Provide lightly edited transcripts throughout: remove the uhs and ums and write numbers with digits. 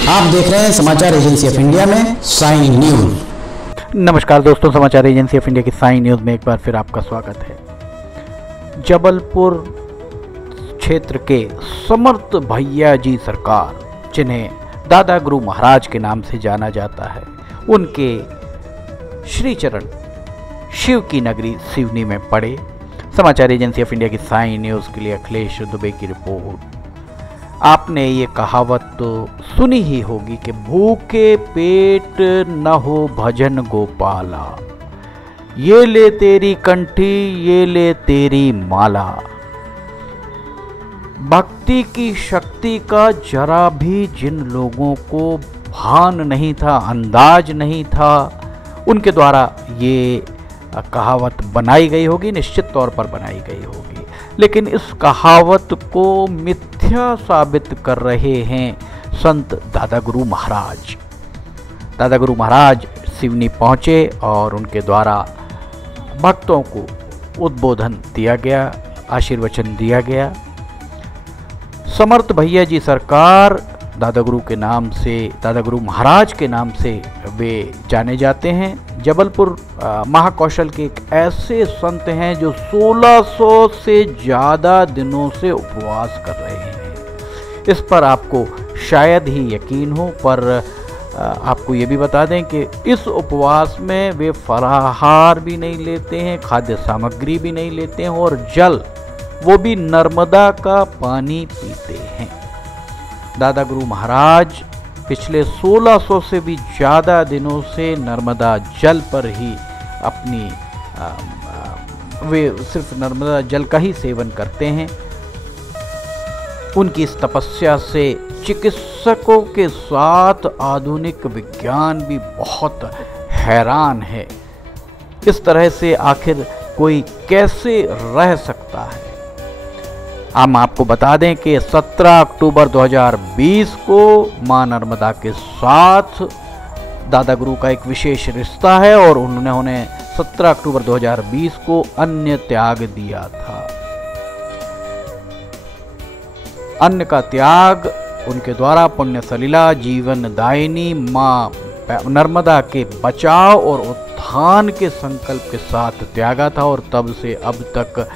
आप देख रहे हैं समाचार एजेंसी ऑफ इंडिया में साइन न्यूज। नमस्कार दोस्तों, समाचार एजेंसी ऑफ इंडिया की साइन न्यूज में एक बार फिर आपका स्वागत है। जबलपुर क्षेत्र के समर्थ भैया जी सरकार, जिन्हें दादा गुरु महाराज के नाम से जाना जाता है, उनके श्री चरण शिव की नगरी सिवनी में पड़े। समाचार एजेंसी ऑफ इंडिया की साइन न्यूज के लिए अखिलेश दुबे की रिपोर्ट। आपने ये कहावत तो सुनी ही होगी कि भूखे पेट न हो भजन गोपाला, ये ले तेरी कंठी ये ले तेरी माला। भक्ति की शक्ति का जरा भी जिन लोगों को भान नहीं था, अंदाज नहीं था, उनके द्वारा ये कहावत बनाई गई होगी, निश्चित तौर पर बनाई गई होगी। लेकिन इस कहावत को मिथ्या साबित कर रहे हैं संत दादा गुरु महाराज। दादा गुरु महाराज सिवनी पहुँचे और उनके द्वारा भक्तों को उद्बोधन दिया गया, आशीर्वचन दिया गया। समर्थ भैया जी सरकार दादा गुरु के नाम से, दादा गुरु महाराज के नाम से वे जाने जाते हैं। जबलपुर महाकौशल के एक ऐसे संत हैं जो 1600 से ज़्यादा दिनों से उपवास कर रहे हैं। इस पर आपको शायद ही यकीन हो, पर आपको ये भी बता दें कि इस उपवास में वे फलाहार भी नहीं लेते हैं, खाद्य सामग्री भी नहीं लेते हैं और जल, वो भी नर्मदा का पानी पीते हैं। दादा गुरु महाराज पिछले 1600 से भी ज़्यादा दिनों से नर्मदा जल पर ही अपनी वे सिर्फ नर्मदा जल का ही सेवन करते हैं। उनकी इस तपस्या से चिकित्सकों के साथ आधुनिक विज्ञान भी बहुत हैरान है। इस तरह से आखिर कोई कैसे रह सकता है। हम आपको बता दें कि 17 अक्टूबर 2020 को मां नर्मदा के साथ दादा गुरु का एक विशेष रिश्ता है और उन्होंने 17 अक्टूबर 2020 को अन्न त्याग दिया था। अन्न का त्याग उनके द्वारा पुण्य सलिला जीवन दायिनी मां नर्मदा के बचाव और उत्थान के संकल्प के साथ त्यागा था और तब से अब तक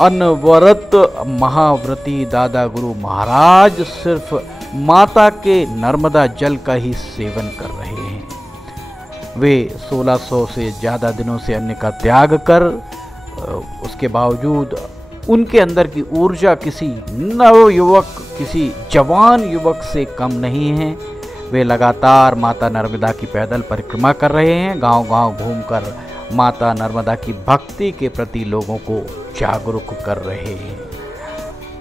अनवरत महाव्रती दादा गुरु महाराज सिर्फ माता के नर्मदा जल का ही सेवन कर रहे हैं। वे 1600 से ज़्यादा दिनों से अन्न का त्याग कर, उसके बावजूद उनके अंदर की ऊर्जा किसी नवयुवक, किसी जवान युवक से कम नहीं है। वे लगातार माता नर्मदा की पैदल परिक्रमा कर रहे हैं, गांव-गांव घूमकर माता नर्मदा की भक्ति के प्रति लोगों को जागरूक कर रहे हैं।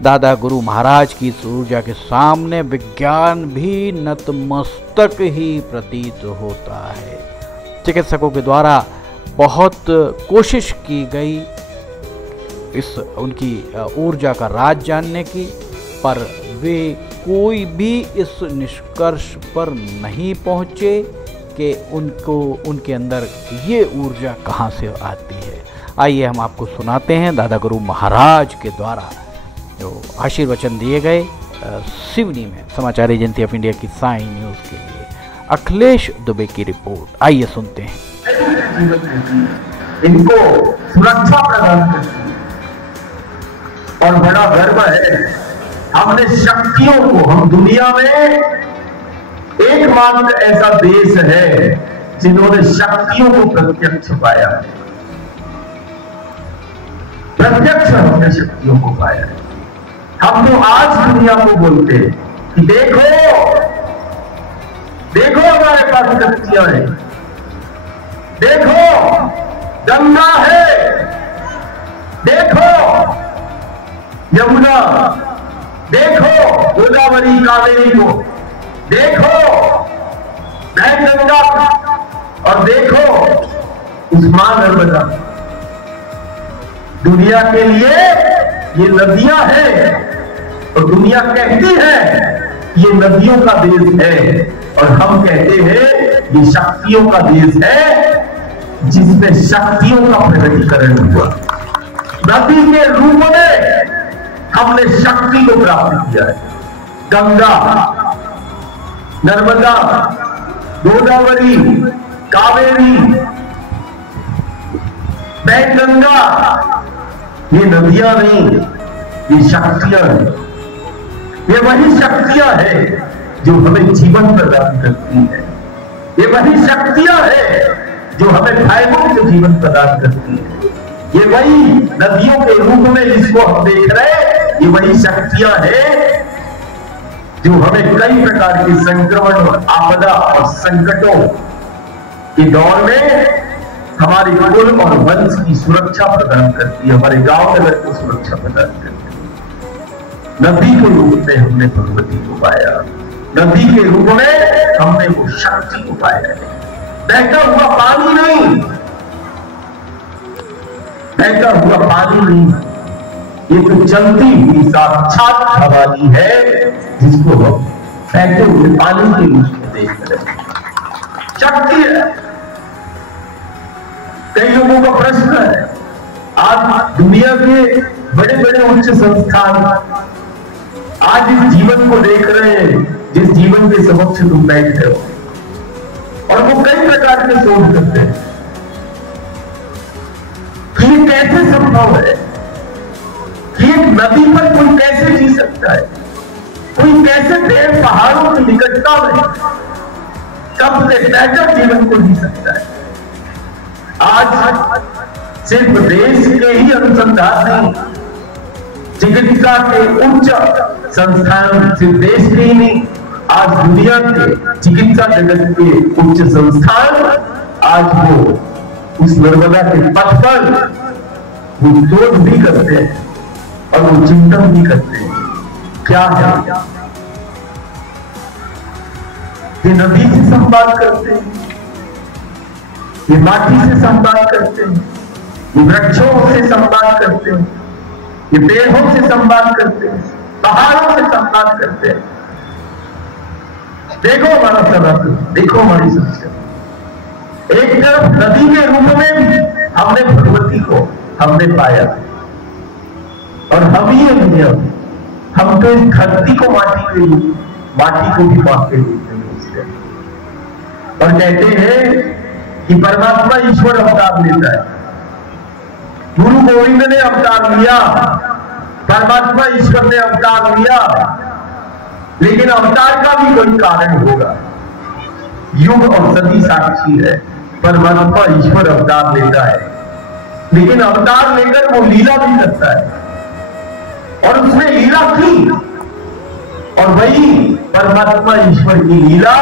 दादा गुरु महाराज की इस ऊर्जा के सामने विज्ञान भी नतमस्तक ही प्रतीत होता है। चिकित्सकों के द्वारा बहुत कोशिश की गई इस उनकी ऊर्जा का राज जानने की, पर वे कोई भी इस निष्कर्ष पर नहीं पहुँचे कि उनके अंदर ये ऊर्जा कहाँ से आती है। आइए हम आपको सुनाते हैं दादा गुरु महाराज के द्वारा जो आशीर्वचन दिए गए सिवनी में। समाचार एजेंसी ऑफ इंडिया की साइन न्यूज़ के लिए अखिलेश दुबे की रिपोर्ट। आइए सुनते हैं। इनको सुरक्षा प्रदान करती है और बड़ा गर्व है हमने शक्तियों को, हम दुनिया में एकमात्र ऐसा देश है जिन्होंने शक्तियों को प्रत्यक्ष पाया है। प्रत्यक्ष हमने शक्तियों को पाया है। हम तो आज दुनिया को बोलते हैं कि देखो देखो हमारे पास शक्तियां हैं, देखो गंगा है, देखो यमुना, देखो गोदावरी कावेरी को, देखो गंगा और देखो उस मां नर्मदा। दुनिया के लिए ये नदियां हैं और दुनिया कहती है ये नदियों का देश है और हम कहते हैं ये शक्तियों का देश है जिसमें शक्तियों का प्रकटीकरण हुआ। नदी के रूप में हमने शक्ति को प्राप्त किया है। गंगा नर्मदा, गोदावरी, कावेरी, पैनगंगा, ये नदियां नहीं, ये शक्तियां हैं। ये वही शक्तियां हैं जो हमें जीवन प्रदान करती है। ये वही शक्तियां हैं जो हमें भयमुक्त जीवन प्रदान करती है। ये वही नदियों के रूप में जिसको हम देख रहे हैं, ये वही शक्तियां हैं जो हमें कई प्रकार के संक्रमण और आपदा और संकटों के दौर में हमारे कुल और वंश की सुरक्षा प्रदान करती है, हमारे गांव नगर की सुरक्षा प्रदान करती है। नदी के रूप में हमने भगवती को पाया, नदी के रूप में हमने वो शक्ति को पाया है। बहता हुआ पानी नहीं, बहता हुआ पानी नहीं, ये तो चलती हुई साक्षात भवानी है जिसको हम बहते हुए पानी के रूप में देख रहे हैं। शक्ति है। कई लोगों का प्रश्न है, आज दुनिया के बड़े बड़े उच्च संस्थान आज इस जीवन को देख रहे हैं जिस जीवन के समक्ष तुम बैठे हो, और वो कई प्रकार के शोध करते हैं कि ये कैसे संभव है कि एक नदी पर कोई कैसे जी सकता है, कोई कैसे पेड़ पहाड़ों की निकटता में कब से बेहतर जीवन को जी सकता है। आज सिर्फ देश के ही अनुसंधान नहीं, चिकित्सा के उच्च संस्थान सिर्फ देश के ही नहीं, आज दुनिया के चिकित्सा जगत के उच्च संस्थान आज वो उस नर्मदा के पथ पर वो शोध भी करते हैं और वो चिंतन भी करते हैं। क्या है? ये नदी से संवाद करते हैं, ये माटी से संवाद करते हैं, ये वृक्षों से संवाद करते हैं, ये पेड़ों से संवाद करते हैं, पहाड़ों से संवाद करते हैं। देखो हमारा सनातन, देखो हमारी संस्कृति। एक तरफ नदी के रूप में भी हमने भगवती को हमने पाया, और हम ही है दुनिया में, हम तो इस धरती को माटी के रूप, माटी को भी मां के रूप में पूछते हैं और कहते हैं कि परमात्मा ईश्वर अवतार लेता है। गुरु गोविंद ने अवतार लिया, परमात्मा ईश्वर ने अवतार लिया, लेकिन अवतार का भी कोई कारण होगा। युग और सदी साक्षी है, परमात्मा ईश्वर अवतार लेता है, लेकिन अवतार लेकर वो लीला भी करता है, और उसने लीला की, और वही परमात्मा ईश्वर की लीला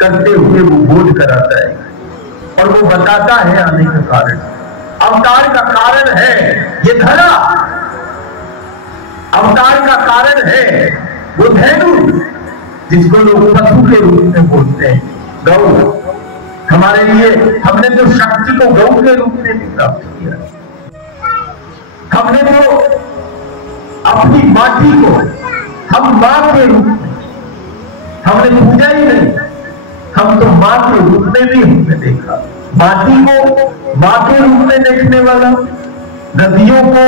करते हुए वो बोध कराता है और वो बताता है आने का कारण। अवतार का कारण है ये धरा, अवतार का कारण है वो धेनु जिसको लोग पशु के रूप में बोलते हैं, गौ। हमारे लिए हमने तो शक्ति को गौ के रूप में भी प्राप्त किया, हमने तो अपनी माटी को हम मां के रूप में हमने पूजा ही नहीं, हम तो मां के रूप में भी हमने देखा। माटी को मां के रूप में देखने वाला, नदियों को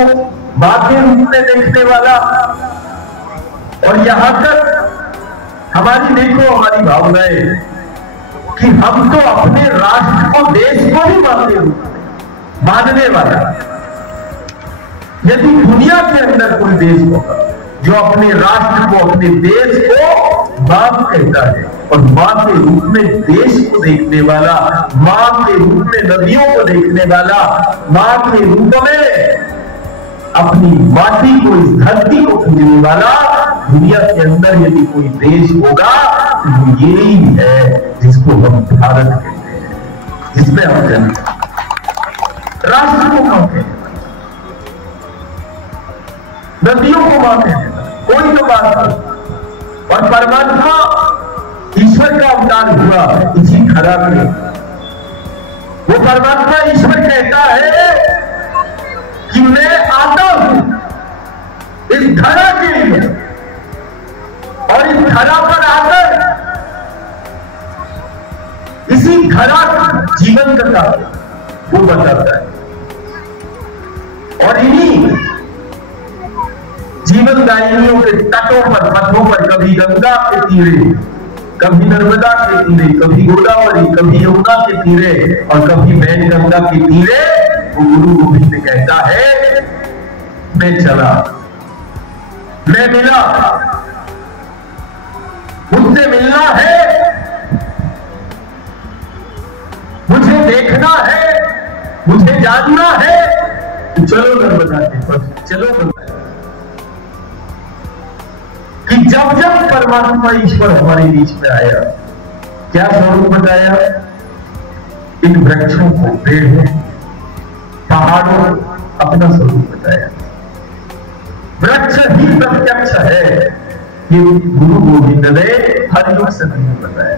मां के रूप में देखने वाला, और यहां तक हमारी देखो हमारी भावनाएं कि हम तो अपने राष्ट्र को, देश को भी मां के रूप में मानने वाला। यदि दुनिया के अंदर कोई देश होगा जो अपने राष्ट्र को, अपने देश को मां कहता है और मां के रूप में देश को देखने वाला, मां के रूप में नदियों को देखने वाला, मां के रूप में अपनी माटी को, इस धरती को पूजने वाला, दुनिया के अंदर यदि कोई देश होगा तो यही है जिसको हम भारत कहते हैं, जिसमें हम जन्म राष्ट्र को मां कहते हैं, नदियों को मां कहते हैं, कोई तो बात नहीं। और परमात्मा ईश्वर का अवतार हुआ इसी धरा में। वो परमात्मा ईश्वर कहता है कि मैं आता हूं इस धरा के लिए, और इस धरा पर आकर इसी धरा का जीवन कथा वो बताता है। और इन्हीं जीवन दायिनियों के तटों पर, पथों पर, कभी गंगा के तीरे, कभी नर्मदा के तीरे, कभी गोदावरी, कभी यमुना के तीरे और कभी वैनगंगा के तीरे वो गुरु गोविंद कहता है मैं चला, मैं मिला, मुझसे मिलना है, मुझे देखना है, मुझे जानना है, तो चलो नर्मदा के पास, चलो नर्मदा। कि जब जब परमात्मा ईश्वर हमारे बीच में आया, क्या स्वरूप बताया? इन वृक्षों को, पेड़ों, पहाड़ों को अपना स्वरूप बताया। वृक्ष ही प्रत्यक्ष है, ये गुरु गोविंद ने हर युग समय में बताया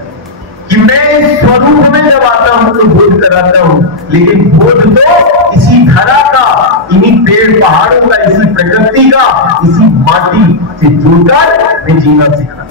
कि मैं इस स्वरूप में जब आता हूं तो बोध कराता हूं, लेकिन बोध तो इसी धरा का, इन्हीं पेड़ पहाड़ों का, इसी प्रकृति का, इसी माटी से जुड़कर मैं जीना सीखना।